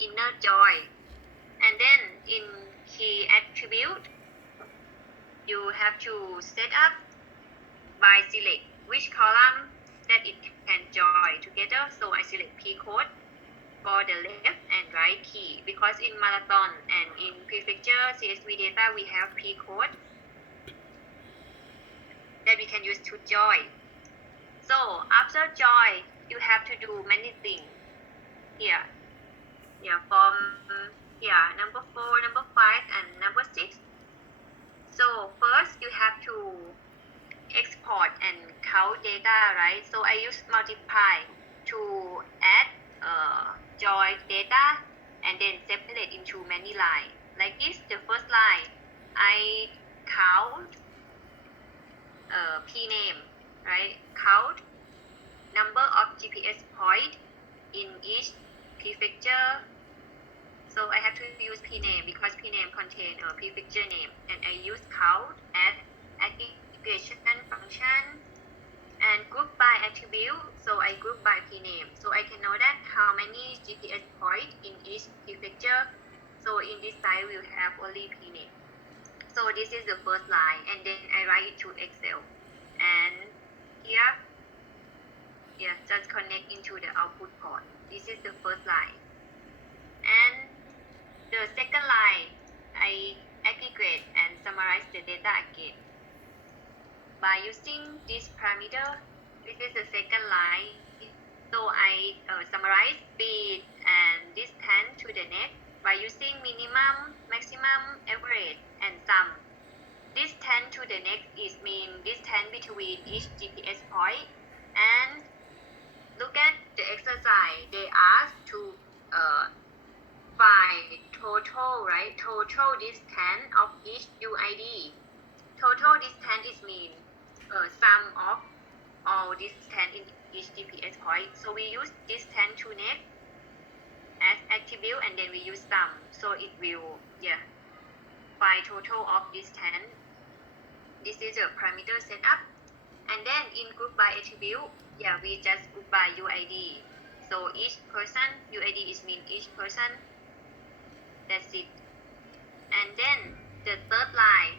inner join. And then in key attribute, you have to set up by select which column that it can join together. So I select P code for the left and right key, because in marathon and in prefecture CSV data we have P code that we can use to join. So after join, you have to do many things here. From here, number 4, number 5, and number 6. So first you have to export and count data, right? So I use multiply to add join data and then separate into many lines. Like this, the first line, I count P name, right? Count number of GPS point in each prefecture. So I have to use P name because P name contain a prefecture name, and I use count as aggregation function, and group by attribute. So I group by P name, so I can know that how many GPS point in each prefecture. So in this side we'll have only P name. So this is the first line, and then I write it to Excel, and here just connect into the output port. This is the first line, and the second line I aggregate and summarize the data again by using this parameter. This is the second line. So I summarize speed and distance to the next by using minimum, maximum, average, and sum. Distance to the next is mean distance between each GPS point. And look at the exercise. They ask to find total, right? Total distance of each UID. Total distance is mean sum of all distance in each GPS point. So we use distance to next as attribute, and then we use sum. So it will find total of distance. This is a parameter setup. And then in group by attribute, we just group by UID. So each person, UID is mean each person. That's it. And then the third line,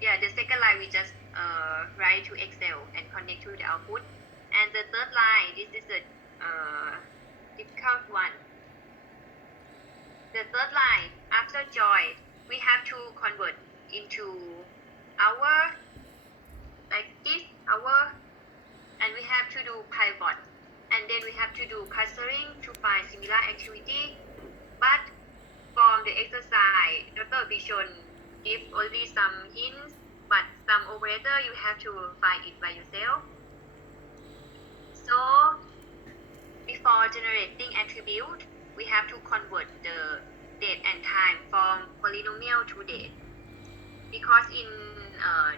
the second line we just write to Excel and connect to the output. And the third line, this is the difficult one. The third line, after join, we have to convert into hour, like this, hour, and we have to do pivot, and then we have to do clustering to find similar activity. But from the exercise, Dr. Bishon give only some hints, but some operator you have to find it by yourself. So before generating attribute, we have to convert the date and time from polynomial to date. Because in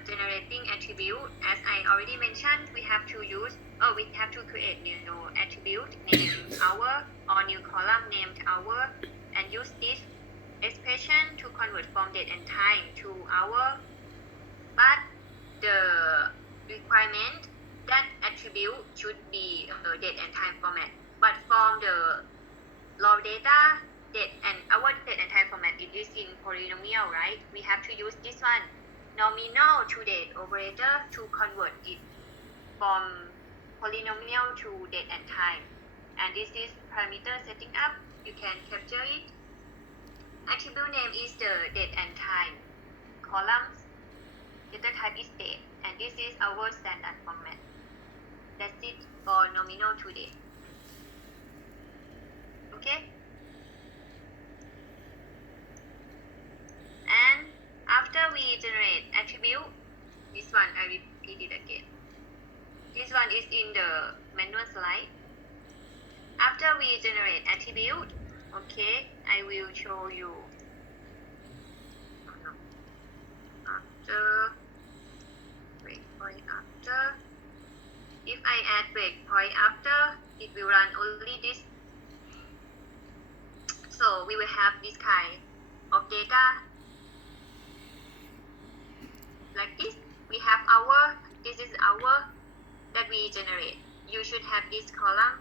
generating attribute, as I already mentioned, we have to create new attribute named hour or new column named hour, and use this expression to convert from date and time to hour. But the requirement that attribute should be date and time format. But from the raw data, our date and time format, it is in polynomial, right? We have to use this one, nominal to date operator, to convert it from polynomial to date and time. And this is parameter setting up. You can capture it. Attribute name is the date and time columns. Data type is date, and this is our standard format. That's it for nominal to date. Okay? And after we generate attribute, this one I repeat it again. This one is in the manual slide. After we generate attribute, okay, I will show you. After breakpoint after, if I add breakpoint after, it will run only this. So we will have this kind of data like this. We have hour, this is hour that we generate. You should have this column.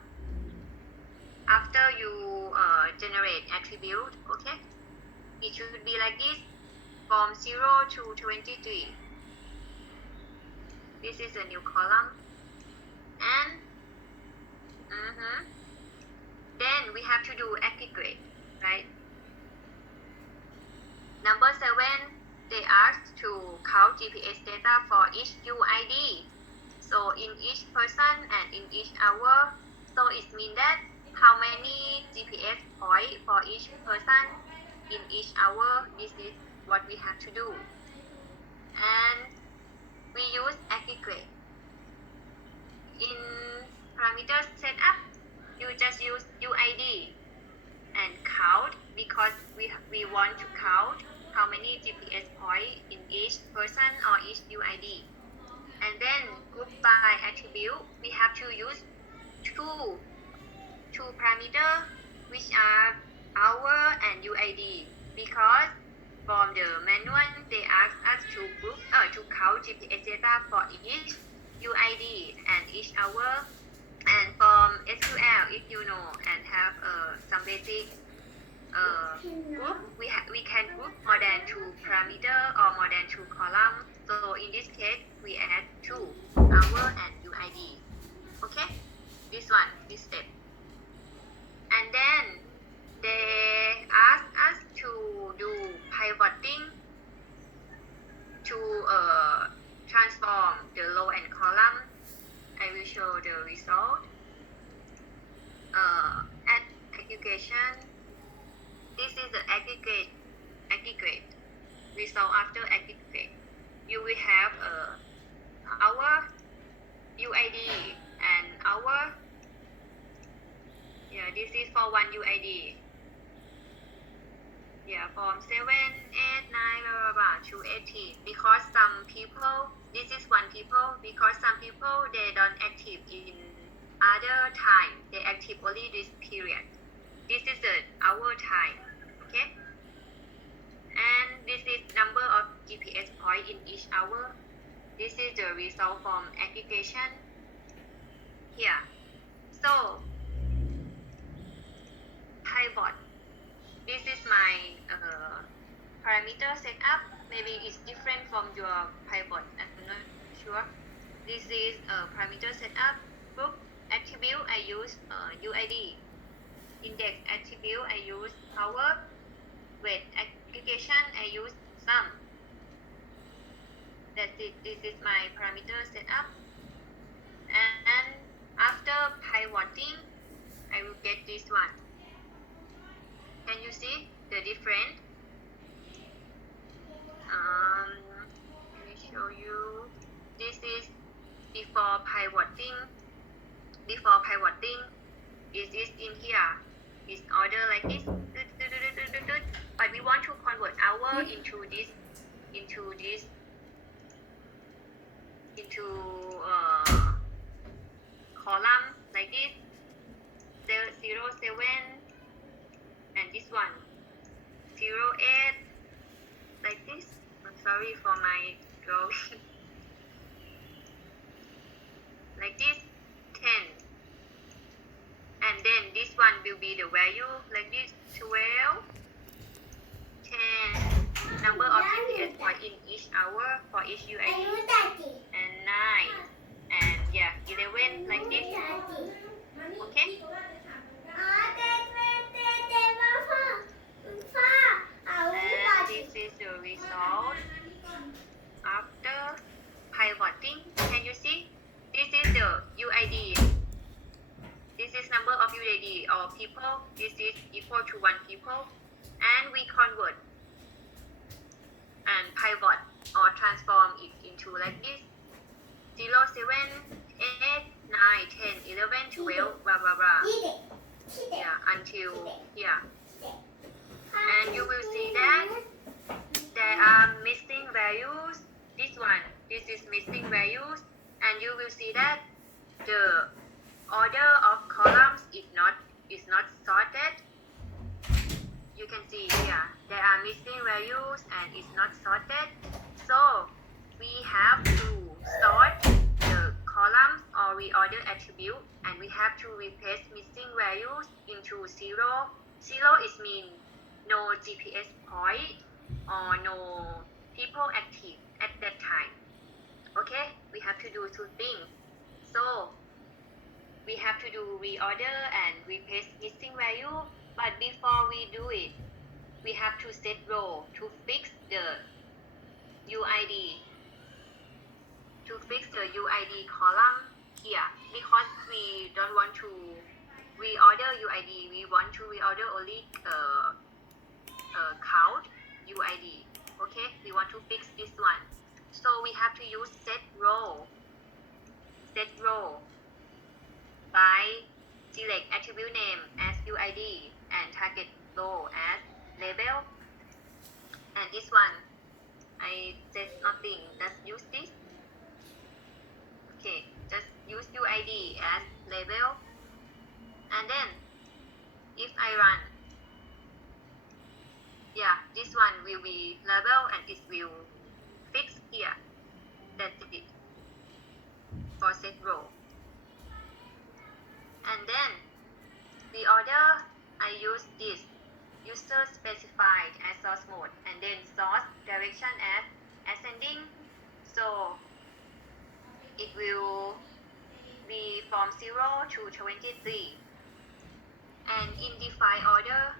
after you generate attribute, okay, it should be like this, from 0 to 23. This is a new column, and then we have to do aggregate, right? Number 7, they asked to count GPS data for each UID. So in each person and in each hour, so it means that how many GPS point for each person in each hour, this is what we have to do. And we use aggregate. In parameter setup, you just use UID and count, because we want to count how many GPS point in each person or each UID. And then group by attribute, we have to use two parameters, which are hour and UID, because from the manual they ask us to count GPS data for each UID and each hour. And from SQL, if you know and have some basic group, we can group more than 2 parameter or more than 2 columns. So in this case, we add 2 hour and UID. Okay, this step. And then they ask us to do pivoting to transform the row and column. I will show the result. At aggregation, this is the aggregate result after aggregate. You will have our UID and our, this is for one UID. From 7, 8, 9, blah, blah, blah, to 18. Because some people, this is one people, because some people, they don't active in other time. They active only this period. This is the hour time, okay? And this is number of GPS point in each hour. This is the result from aggregation here. So, pivot. This is my parameter setup. Maybe it's different from your pivot. I'm not sure. This is parameter setup. Group attribute, I use UID. Index attribute, I use hour. Weight aggregation, I use sum. That's it. This is my parameter setup. And after pivoting, I will get this one. Can you see the difference? Let me show you. This is before pivoting. Before pivoting, is this in here? It's order like this. But we want to convert hour into column like this. 0, 7. And this one 0, 8, like this. I'm sorry for my drawing. Like this, 10. And then this one will be the value like this, 12, 10. Number of GPS point in each hour for each UID. And 9. And 11 like this. Okay? And this is the result after pivoting. Can you see? This is the UID. This is number of UID or people. This is equal to 1 people. And we convert and pivot or transform it into like this. 0, 7, 8, 9, 10, 11, 12, blah, blah, blah. Until here. And you will see that there are missing values. This is missing values. And you will see that the order of columns is not sorted. You can see here, there are missing values and it's not sorted. So we have to sort the columns or reorder attribute, and we have to replace missing values into 0. 0 is mean no GPS point or no people active at that time. Okay, we have to do two things. So we have to do reorder and replace missing value, but before we do it, we have to set row to fix the UID column here, because we don't want to reorder UID, we want to reorder only count UID. Okay, we want to fix this one, so we have to use set row by select attribute name as UID and target row as label, and this one I said nothing, just use this. Okay, just use UID as label, and then if I run, yeah, this one will be label and it will fix here. That's it for set row. And then reorder, I use this user specified as source mode, and then source direction as ascending, so it will be from 0 to 23. And in define order,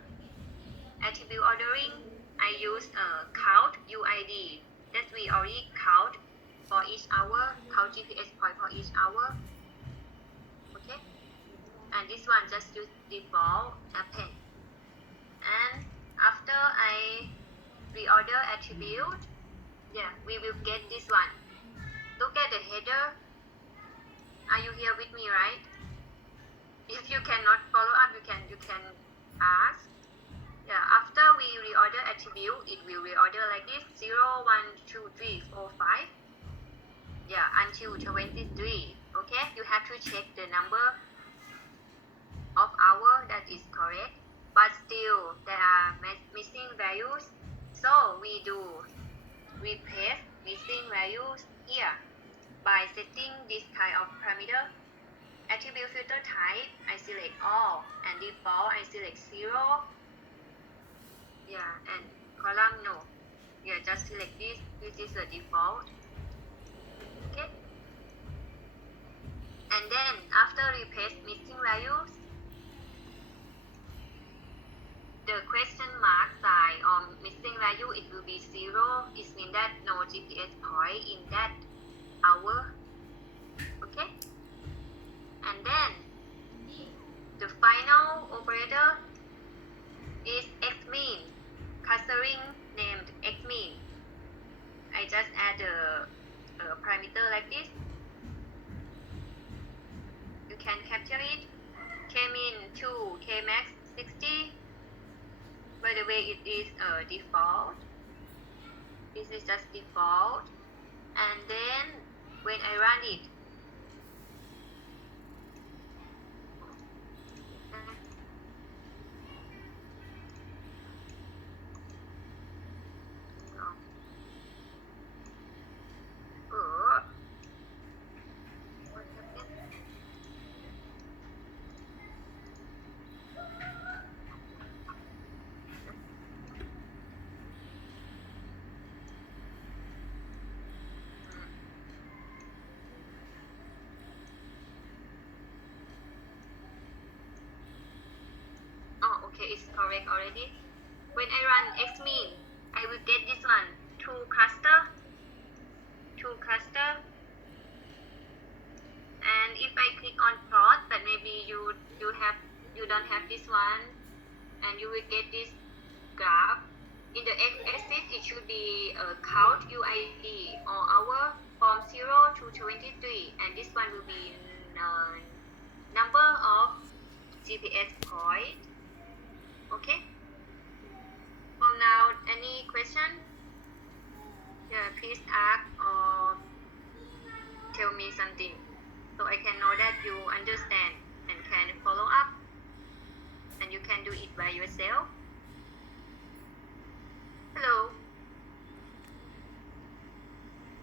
attribute ordering, I use count UID that we already count for each hour, count GPS point for each hour. Okay, and this one just use default append. And after I reorder attribute, yeah, we will get this one. Look at the header. Are you here with me, right? If you cannot follow up, you can ask. Yeah, after we reorder attribute, it will reorder like this: 0, 1, 2, 3, 4, 5. Yeah, until 23. Okay, you have to check the number of hour that is correct, but still there are missing values, so we do replace missing values here by setting this kind of parameter. Attribute filter type, I select all, and default I select 0. Yeah, and column no. Yeah, just select this. This is the default. Okay. And then after replace missing values, the question mark sign or missing value, it will be 0. It means that no GPS point in that hour. Okay. And then the final operator is xmin, clustering named xmin. I just add a parameter like this. You can capture it. Kmin 2, kmax 60. By the way, it is default. This is just default. And then when I run it, okay, it's correct already. When I run xmin, I will get this one, 2 cluster. And if I click on plot, but maybe you don't have this one, and you will get this graph. In the x-axis, it should be count UID or hour from 0 to 23, and this one will be number of GPS point. Okay. From now, any question? Yeah, please ask or tell me something, so I can know that you understand and can follow up, and you can do it by yourself. Hello.